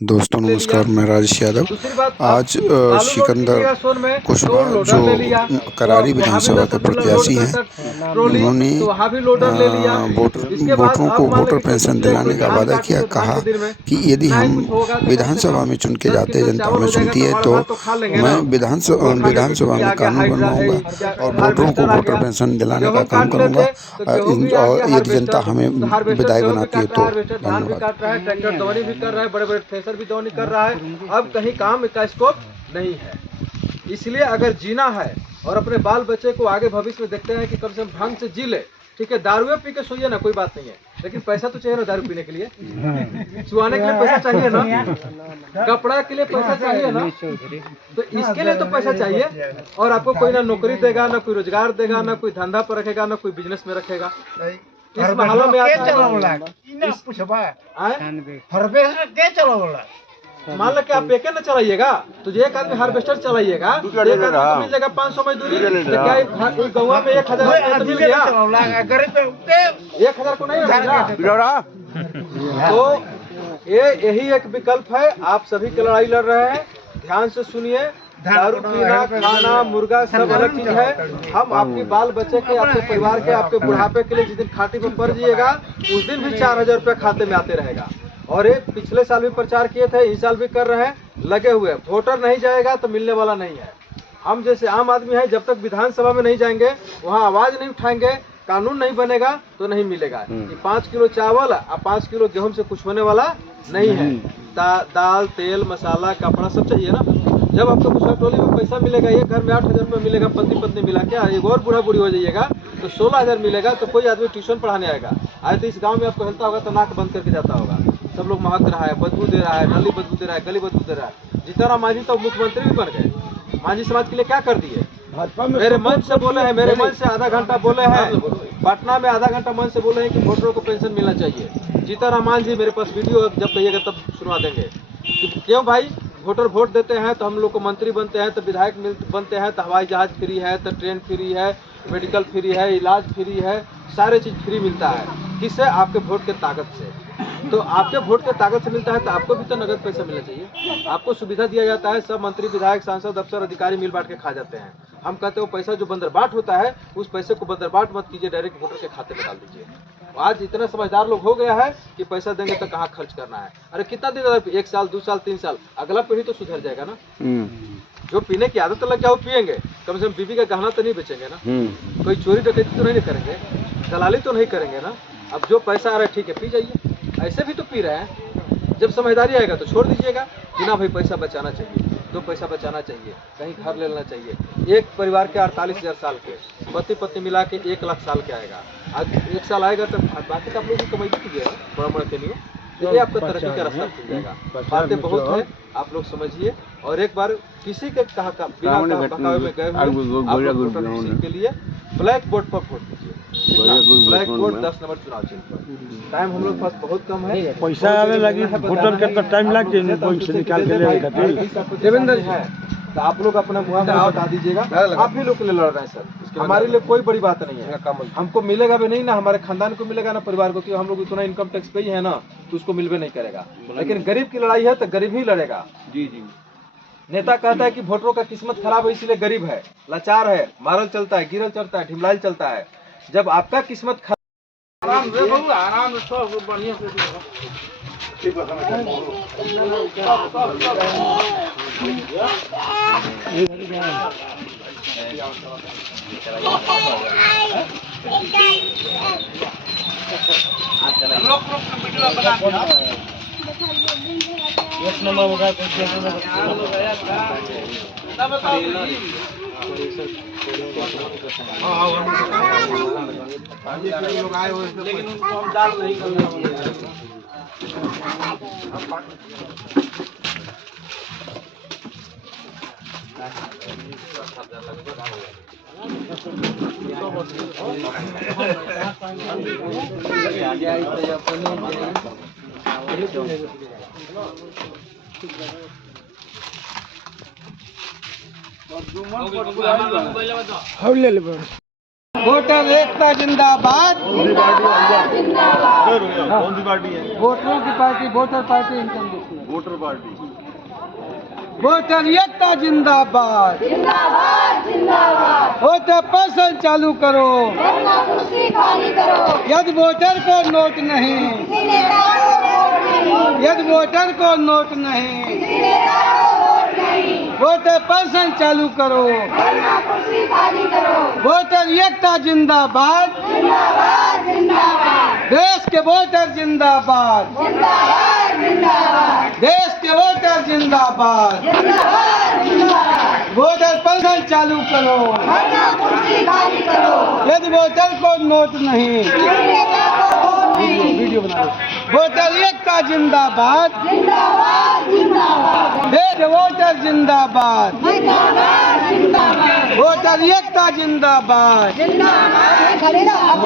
दोस्तों नमस्कार, मैं राजेश यादव। आज सिकंदर कुशवाहा जो करारी विधानसभा के प्रत्याशी हैं, उन्होंने वोटरों को वोटर पेंशन दिलाने का वादा किया। कहा कि यदि हम विधानसभा में चुन के जाते, जनता हमें चुनती है, तो मैं विधानसभा में कानून बनवाऊंगा और वोटरों को वोटर पेंशन दिलाने का काम करूंगा। और यदि जनता हमें विधायक बनाती है तो धन्यवाद। बड़े बड़े थ्रेसर भी दौनी कर रहा है। अब कहीं काम का स्कोप नहीं है। इसलिए अगर जीना है और अपने बाल बच्चे को आगे भविष्य में देखते हैं कि कम से कम ढंग से जी ले, ठीक है, दारू पी के सोइए ना, कोई बात नहीं है, लेकिन पैसा तो चाहिए ना दारू पीने के लिए, सुहाने के लिए पैसा चाहिए ना, कपड़ा के लिए पैसा चाहिए ना, तो इसके लिए तो पैसा चाहिए। और आपको कोई ना नौकरी देगा, ना कोई रोजगार देगा, ना कोई धंधा पर रखेगा, ना कोई बिजनेस में रखेगा। इस माहौल में मान लो कि आप एक न चलाइएगा, तो एक आदमी हार्वेस्टर चलाइएगा, एक आदमी को मिल जाएगा 500 मजदूरी, तो क्या गाँव में 1000 मिल गया? 1000 को नहीं मिलेगा। तो यही एक विकल्प है। आप सभी की लड़ाई लड़ रहे हैं, ध्यान से सुनिए। दारू पीना, खाना, मुर्गा सब अलग चीज है। हम आपके बाल बच्चे के, आपके परिवार के, आपके बुढ़ापे के लिए जिस दिन खाटी में पड़ जाइएगा, उस दिन भी 4000 रुपये खाते में आते रहेगा। और ये पिछले साल भी प्रचार किए थे, इस साल भी कर रहे हैं, लगे हुए। वोटर नहीं जाएगा तो मिलने वाला नहीं है। हम जैसे आम आदमी है, जब तक विधानसभा में नहीं जाएंगे, वहाँ आवाज नहीं उठाएंगे, कानून नहीं बनेगा तो नहीं मिलेगा। 5 किलो चावल और 5 किलो गेहूं से कुछ होने वाला नहीं है। दाल, तेल, मसाला, कपड़ा सब चाहिए ना। जब आपको कुछ टोली में पैसा मिलेगा, एक घर में 8000 रुपये मिलेगा, पत्नी पत्नी मिला के, एक और बूढ़ा बूढ़ी हो जाइएगा तो 16000 मिलेगा। तो कोई आदमी ट्यूशन पढ़ाने आएगा, आए तो इस गांव में आपको हिलता होगा तो नाक बंद करके जाता होगा। सब लोग महक रहा है, बदबू दे रहा है, नाली बदबू दे रहा है, गली बदबू दे रहा है। जीतनराम मांझी तो मुख्यमंत्री भी बन गए। मांझी समाज के लिए क्या कर दिए? मेरे मन से बोले हैं, मेरे मन से आधा घंटा बोले हैं, पटना में आधा घंटा मन से बोले हैं कि वोटरों को पेंशन मिलना चाहिए। जीतनराम मांझी मेरे पास वीडियो जब कहिएगा तब सुनवा देंगे। क्यों भाई? वोटर वोट देते हैं तो हम लोग को मंत्री बनते हैं, तो विधायक बनते हैं, तो हवाई जहाज फ्री है, तो ट्रेन फ्री है, मेडिकल फ्री है, इलाज फ्री है, सारे चीज फ्री मिलता है। किससे? आपके वोट के ताकत से। तो आपके वोट के ताकत से मिलता है, तो आपको भी तो नगद पैसा मिलना चाहिए। आपको सुविधा दिया जाता है, सब मंत्री, विधायक, सांसद, अफसर, अधिकारी मिल बांट के खा जाते हैं। हम कहते हैं वो पैसा जो बंदरबाट होता है, उस पैसे को बंदरबाट मत कीजिए, डायरेक्ट वोटर के खाते में डाल दीजिए। आज इतना समझदार लोग हो गया है कि पैसा देंगे तो कहाँ खर्च करना है। अरे कितना दिन, 1 साल, 2 साल, 3 साल, अगला पीढ़ी तो सुधर जाएगा ना। जो पीने की आदत लग जाए वो पियेंगे, कम से कम बीबी का गहना तो नहीं बेचेंगे ना, कोई चोरी डकैती तो नहीं करेंगे, दलाली तो नहीं करेंगे ना। अब जो पैसा आ रहा है ठीक है, पी जाइए, ऐसे भी तो पी रहे हैं। जब समझदारी आएगा तो छोड़ दीजिएगा कि ना भाई पैसा बचाना चाहिए, 2 पैसा बचाना चाहिए, कहीं घर ले लेना चाहिए। एक परिवार के 48,000 साल के पति पत्नी मिला के 1 लाख साल के आएगा। आज 1 साल आएगा तो बाकी तो आप लोग की कमाई कीजिएगा बड़ा बड़ा के लिए, ये आपका तरक्की का रास्ता खुल जाएगा। बातें बहुत है, आप लोग समझिए। और एक बार किसी के कहा का बिना बहकावे में गए हुए के लिए ब्लैक बोर्ड पर वोट दीजिए। ब्लैक बोर्ड 10 नंबर चुनाव चिन्ह पर। टाइम हम लोग पास बहुत कम है, पैसा आवे लगी वोटर के तो टाइम लग जाए, बैंक से निकाल के ले खातिर। देवेंद्र है तो आप लोग अपना मुआवजा बता दीजिएगा। आप ही लोग के लिए लड़ रहे हैं सर, हमारे लिए कोई बड़ी बात नहीं है। हमको मिलेगा भी नहीं ना, हमारे खानदान को मिलेगा ना, परिवार को, क्योंकि हम लोग इतना इनकम टैक्स पे ही है ना, तो उसको मिलवे नहीं करेगा। लेकिन गरीब की लड़ाई है तो गरीब ही लड़ेगा। जी जी। नेता कहता है कि वोटरों का किस्मत खराब है इसलिए गरीब है, लाचार है, मारल चलता है, गिरल चलता है, ढिमलाइल चलता है। जब आपका किस्मत आराम से बढ़िया से एक नंबर होगा लोग आए हुए, लेकिन उनको हम डाल नहीं करना। वोटर एकता जिंदाबाद। कौन सी पार्टी है? वोटरों की party, voter party income. Voter party. Voter एकता जिंदाबाद, जिंदाबाद जिंदाबाद। वोटर पर्सन चालू करो, वरना कुर्सी खाली करो। यदि वोटर को नोट नहीं, किसी नेता को वोट नहीं, यदि वोटर को नोट नहीं, किसी नेता को वोट नहीं, वोटर पर्सन चालू करो, वरना कुर्सी खाली करो। वोटर एकता जिंदाबाद, जिंदाबाद जिंदाबाद, देश के वोटर जिंदाबाद, जिंदाबाद जिंदाबाद, देश के वोटर जिंदाबाद, जिंदाबाद जिंदाबाद। वोटर पर्सन चालू करो, वरना कुर्सी खाली करो। यदि वोटर को नोट नहीं, किसी नेता को वोट नहीं, वीडियो बना लो। वोटर एकता जिंदाबाद, जिंदाबाद जिंदाबाद, देश के वोटर जिंदाबाद, जिंदाबाद जिंदाबाद, वोटर एकता जिंदाबाद, जिंदाबाद। खड़े रहो, अब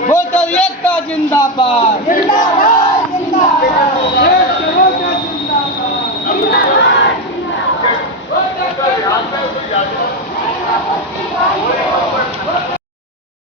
वोटर एकता जिंदाबाद, जिंदाबाद जिंदाबाद।